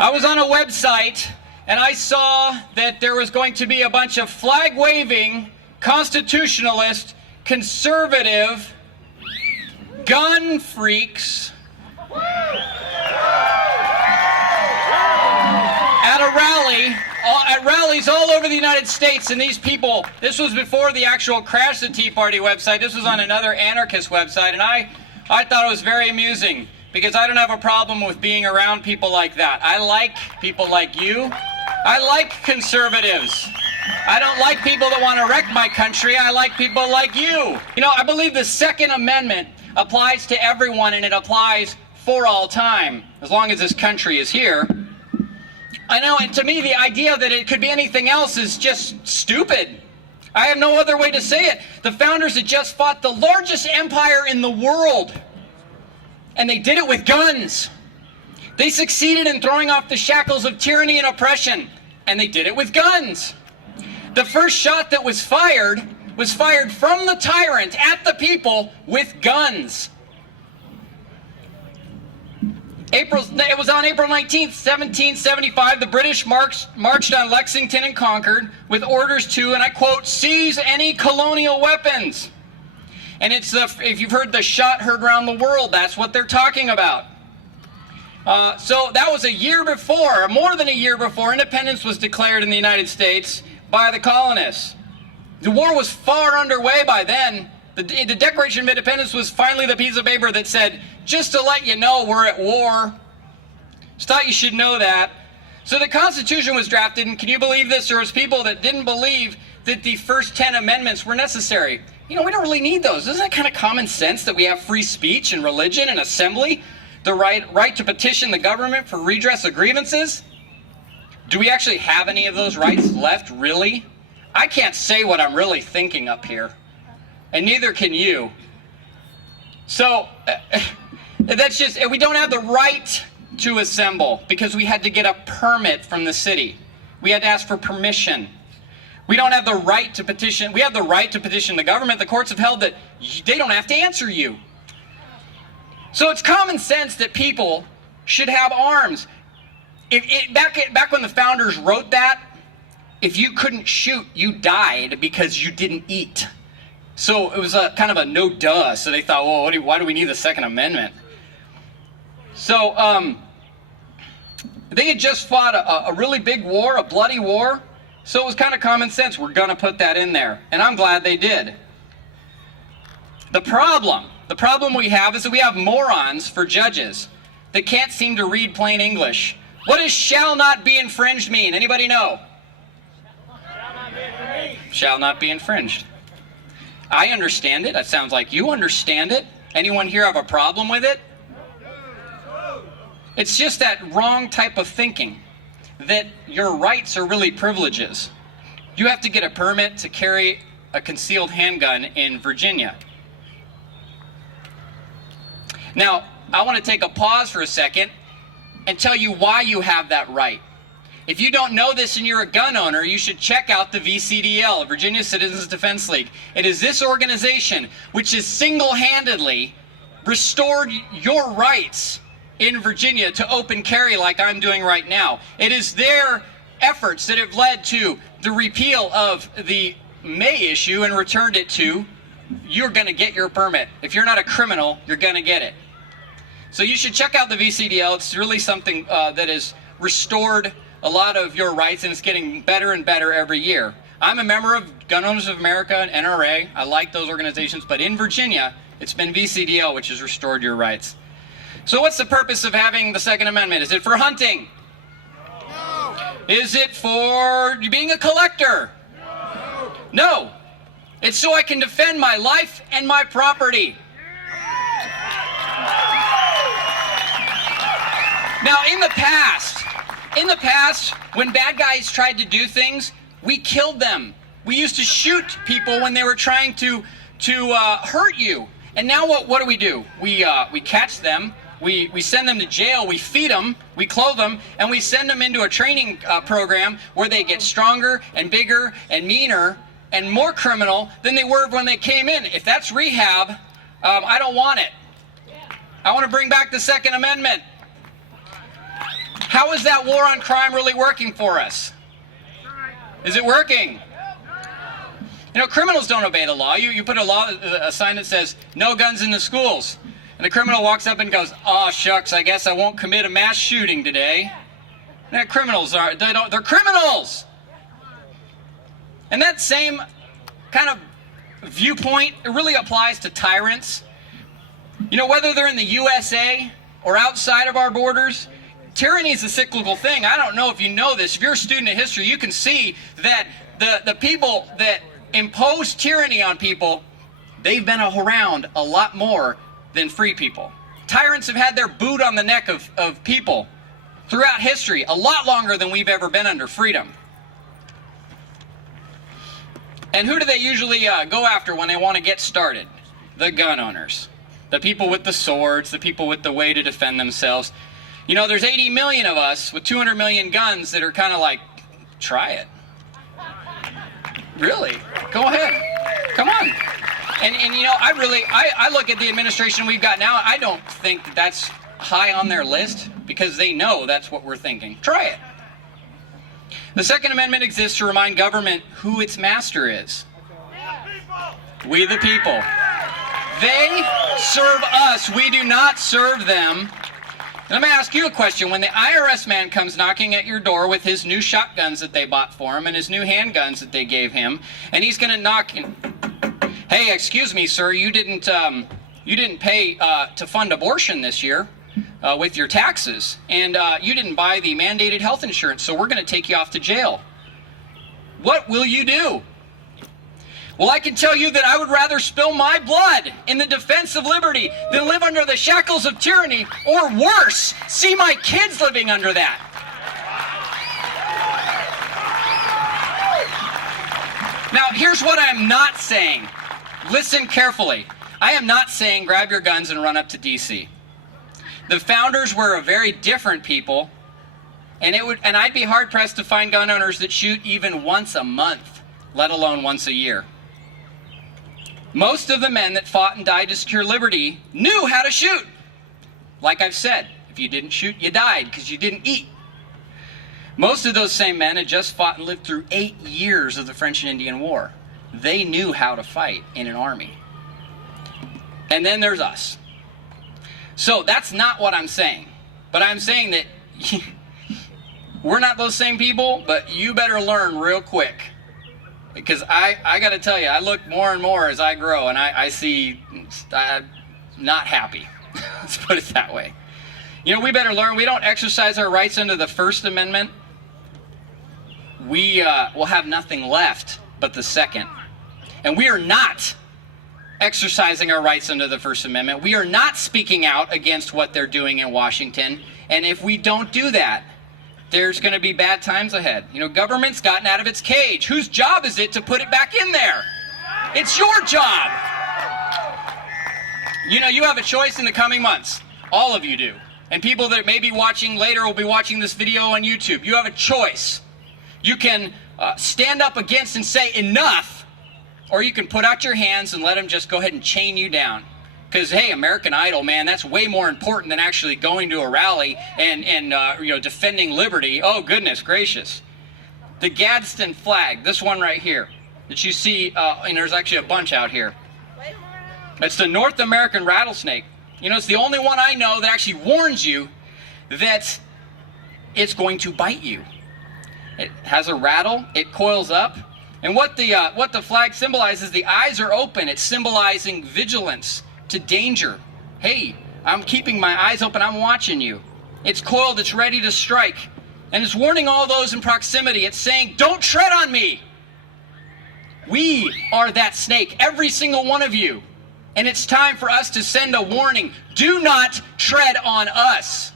I was on a website and I saw that there was going to be a bunch of flag-waving, constitutionalist, conservative, gun freaks at rallies all over the United States. And these people, this was before the actual Crash the Tea Party website. This was on another anarchist website, and I thought it was very amusing because I don't have a problem with being around people like that. I like people like you. I like conservatives. I don't like people that want to wreck my country. I like people like you. You know, I believe the Second Amendment applies to everyone, and it applies for all time, as long as this country is here. I know, and to me, the idea that it could be anything else is just stupid. I have no other way to say it. The founders had just fought the largest empire in the world, and they did it with guns. They succeeded in throwing off the shackles of tyranny and oppression, and they did it with guns. The first shot that was fired from the tyrant at the people with guns. It was on April 19th, 1775, the British marched on Lexington and Concord with orders to, and I quote, seize any colonial weapons. And it's if you've heard the shot heard around the world, that's what they're talking about. So that was a year before, more than a year before, independence was declared in the United States by the colonists. The war was far underway by then. The Declaration of Independence was finally the piece of paper that said, just to let you know we're at war. Just thought you should know that. So the Constitution was drafted, and can you believe this? There was people that didn't believe that the first 10 amendments were necessary. You know, we don't really need those. Isn't that kind of common sense that we have free speech and religion and assembly? The right to petition the government for redress of grievances? Do we actually have any of those rights left, really? I can't say what I'm really thinking up here, and neither can you. So that's just, we don't have the right to assemble because we had to get a permit from the city. We had to ask for permission. We don't have the right to petition. We have the right to petition the government. The courts have held that they don't have to answer you. So it's common sense that people should have arms. Back when the founders wrote that, if you couldn't shoot, you died because you didn't eat. So it was a kind of a no duh. So they thought, well, why do we need the Second Amendment? So they had just fought a really big war, a bloody war. So it was kind of common sense. We're going to put that in there. And I'm glad they did. The problem we have is that we have morons for judges that can't seem to read plain English. What does shall not be infringed mean? Anybody know? Shall not be infringed. I understand it. That sounds like you understand it. Anyone here have a problem with it? It's just that wrong type of thinking, that your rights are really privileges. You have to get a permit to carry a concealed handgun in Virginia. Now, I want to take a pause for a second and tell you why you have that right. If you don't know this and you're a gun owner, you should check out the VCDL, Virginia Citizens Defense League. It is this organization which has single-handedly restored your rights in Virginia to open carry like I'm doing right now. It is their efforts that have led to the repeal of the May issue and returned it to, you're going to get your permit. If you're not a criminal, you're going to get it. So you should check out the VCDL. It's really something that has restored a lot of your rights, and it's getting better and better every year. I'm a member of Gun Owners of America and NRA. I like those organizations, but in Virginia, it's been VCDL which has restored your rights. So what's the purpose of having the Second Amendment? Is it for hunting? No. Is it for being a collector? No. No. It's so I can defend my life and my property. Now, in the past, when bad guys tried to do things, we killed them. We used to shoot people when they were trying to hurt you. And now what do? We catch them, we send them to jail, we feed them, we clothe them, and we send them into a training program where they get stronger and bigger and meaner and more criminal than they were when they came in. If that's rehab, I don't want it. I want to bring back the Second Amendment. How is that war on crime really working for us? Is it working? You know, criminals don't obey the law. You put a sign that says, no guns in the schools. And the criminal walks up and goes, oh, shucks, I guess I won't commit a mass shooting today. And they're criminals. And that same kind of viewpoint, it really applies to tyrants. You know, whether they're in the USA or outside of our borders, tyranny is a cyclical thing. I don't know if you know this. If you're a student of history, you can see that the people that impose tyranny on people, they've been around a lot more than free people. Tyrants have had their boot on the neck of people throughout history a lot longer than we've ever been under freedom. And who do they usually go after when they want to get started? The gun owners. The people with the swords, the people with the way to defend themselves. You know, there's 80 million of us with 200 million guns that are kind of like, try it. Really? Go ahead. Come on. And you know, I look at the administration we've got now, I don't think that's high on their list because they know that's what we're thinking. Try it. The Second Amendment exists to remind government who its master is. We the people. They serve us. We do not serve them. Let me ask you a question. When the IRS man comes knocking at your door with his new shotguns that they bought for him and his new handguns that they gave him, and he's going to knock and, hey, excuse me, sir, you didn't pay to fund abortion this year with your taxes, and you didn't buy the mandated health insurance, so we're going to take you off to jail. What will you do? Well, I can tell you that I would rather spill my blood in the defense of liberty than live under the shackles of tyranny, or worse, see my kids living under that. Now, here's what I'm not saying. Listen carefully. I am not saying grab your guns and run up to D.C. The founders were a very different people, and I'd be hard-pressed to find gun owners that shoot even once a month, let alone once a year. Most of the men that fought and died to secure liberty knew how to shoot. Like I've said, if you didn't shoot, you died because you didn't eat. Most of those same men had just fought and lived through 8 years of the French and Indian War. They knew how to fight in an army. And then there's us. So that's not what I'm saying. But I'm saying that we're not those same people, but you better learn real quick. Because I got to tell you, I look more and more as I grow, and I see I'm not happy. Let's put it that way. You know, we better learn. We don't exercise our rights under the First Amendment. We will have nothing left but the Second. And we are not exercising our rights under the First Amendment. We are not speaking out against what they're doing in Washington. And if we don't do that, there's going to be bad times ahead. You know, government's gotten out of its cage. Whose job is it to put it back in there? It's your job. You know, you have a choice in the coming months. All of you do. And people that may be watching later will be watching this video on YouTube. You have a choice. You can stand up against and say enough, or you can put out your hands and let them just go ahead and chain you down. Because, hey, American Idol, man, that's way more important than actually going to a rally and you know, defending liberty. Oh, goodness gracious. The Gadsden flag, this one right here, that you see, and there's actually a bunch out here. It's the North American rattlesnake. You know, it's the only one I know that actually warns you that it's going to bite you. It has a rattle, it coils up, and what the flag symbolizes, the eyes are open. It's symbolizing vigilance to danger. Hey, I'm keeping my eyes open, I'm watching you. It's coiled, it's ready to strike. And it's warning all those in proximity. It's saying, don't tread on me. We are that snake, every single one of you. And it's time for us to send a warning. Do not tread on us.